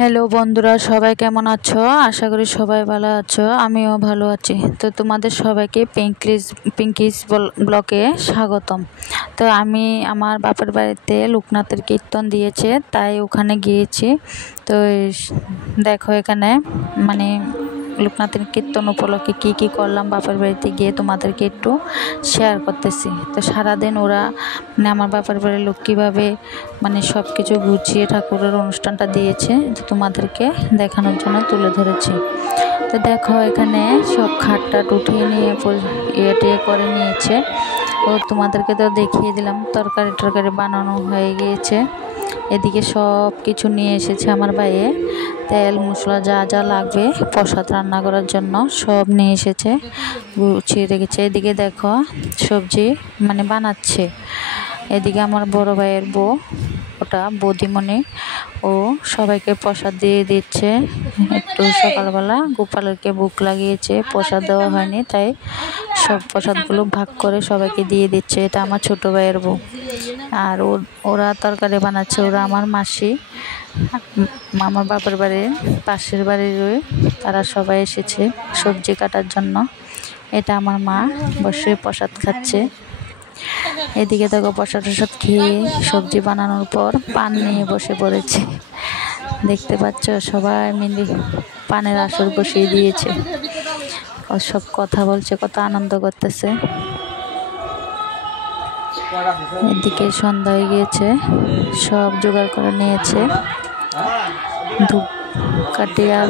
Hello বন্ধুরা, সবাই কেমন আছো? আশা করি সবাই ভালো আছো। আমিও ভালো আছি। তো তোমাদের সবাইকে পিঙ্কিস ব্লকে স্বাগতম। তো আমি আমার বাপের বাড়িতে লোকনাথের কীর্তন দিয়েছে, তাই ওখানে গিয়েছি। তো দেখো এখানে মানে লোকনাথের কীর্তন উপলক্ষে কী করলাম বাপের বাড়িতে গিয়ে তোমাদেরকে একটু শেয়ার করতেছি। তো সারাদিন ওরা আমার বাপের বাড়ির লোক কীভাবে সব কিছু গুছিয়ে ঠাকুরের অনুষ্ঠানটা দিয়েছে, তোমাদেরকে দেখানোর জন্য তুলে ধরেছি। তো দেখো এখানে সব খাটটা উঠিয়ে নিয়ে ইয়ে করে নিয়েছে। ও তোমাদেরকে তো দেখিয়ে দিলাম, তরকারি বানানো হয়ে গিয়েছে। এদিকে সব কিছু নিয়ে এসেছে আমার ভাইয়ে, তেল মশলা যা যা লাগবে প্রসাদ রান্না করার জন্য সব নিয়ে এসেছে, গুছিয়ে রেখেছে। এদিকে দেখো সবজি বানাচ্ছে। এদিকে আমার বড় ভাইয়ের বউ, ওটা বৌদিমণি, ও সবাইকে প্রসাদ দিয়ে দিচ্ছে। একটু সকালবেলা গোপালকে বুক লাগিয়েছে, প্রসাদ দেওয়া হয়নি, তাই সব প্রসাদগুলো ভাগ করে সবাইকে দিয়ে দিচ্ছে। এটা আমার ছোট ভাইয়ের বউ। আর ওরা তরকারি বানাচ্ছে, ওরা আমার মাসি, আমার বাপের বাড়ির পাশের বাড়ির, তারা সবাই এসেছে সবজি কাটার জন্য। এটা আমার মা বসে প্রসাদ খাচ্ছে। এদিকে দেখো প্রসাদ খেয়ে সবজি বানানোর পর পান নিয়ে বসে পড়েছে। দেখতে পাচ্ছ সবাই মিলে পানের আসর বসিয়ে দিয়েছে। সব কথা বলছে, কত আনন্দ করতেছে। এদিকে সন্ধ্যা হয়ে গিয়েছে, সব জোগাড় করে নিয়েছে। ধূপ কাটি আর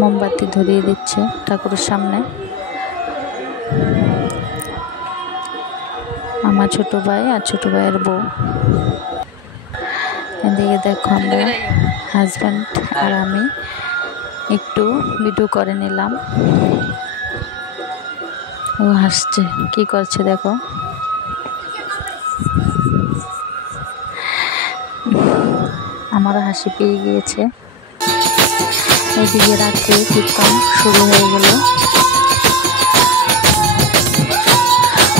মোমবাতি ধরিয়ে দিচ্ছে ঠাকুরের সামনে। আমার ছোট ভাই আর ছোট ভাইয়ের বউ। এদিকে দেখো আমরা হাজব্যান্ড আর আমি একটু ভিডিও করে নিলাম। ও হাসছে, কি করছে দেখো। আমারও হাসি পেয়ে গিয়েছে। এদিকে রাত্রে কীর্তন শুরু হয়ে গেল।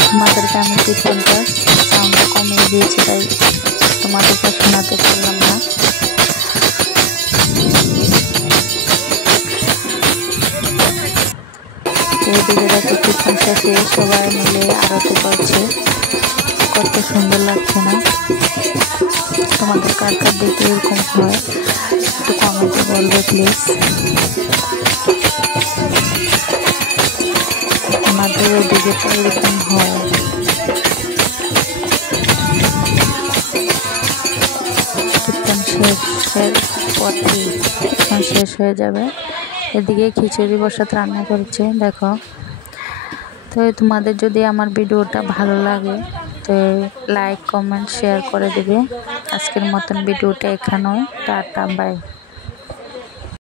তোমাদেরকে আমি কীর্তনটা সাউন্ডটা কমিয়ে দিয়েছি, তাই তোমাদেরকে শোনাতে পারলাম না। এদিকে দেখো কীর্তন শেষে সবাই মিলে আরতি করছে, কত সুন্দর লাগছে না? তোমাদের কার কার দেখে এরকম হয় একটু কমেন্টে বলবে প্লিজ। আমাদের ওদিকে তো এরকম হয়। কীর্তন শেষের পরই কীর্তন শেষ হয়ে যাবে। এদিকে খিচুড়ি প্রসাদ রান্না করছে দেখো। তো তোমাদের যদি আমার ভিডিওটা ভালো লাগে তো লাইক কমেন্ট শেয়ার করে দেবে। আজকের মতন ভিডিওটা এখানেই, টাটা বাই।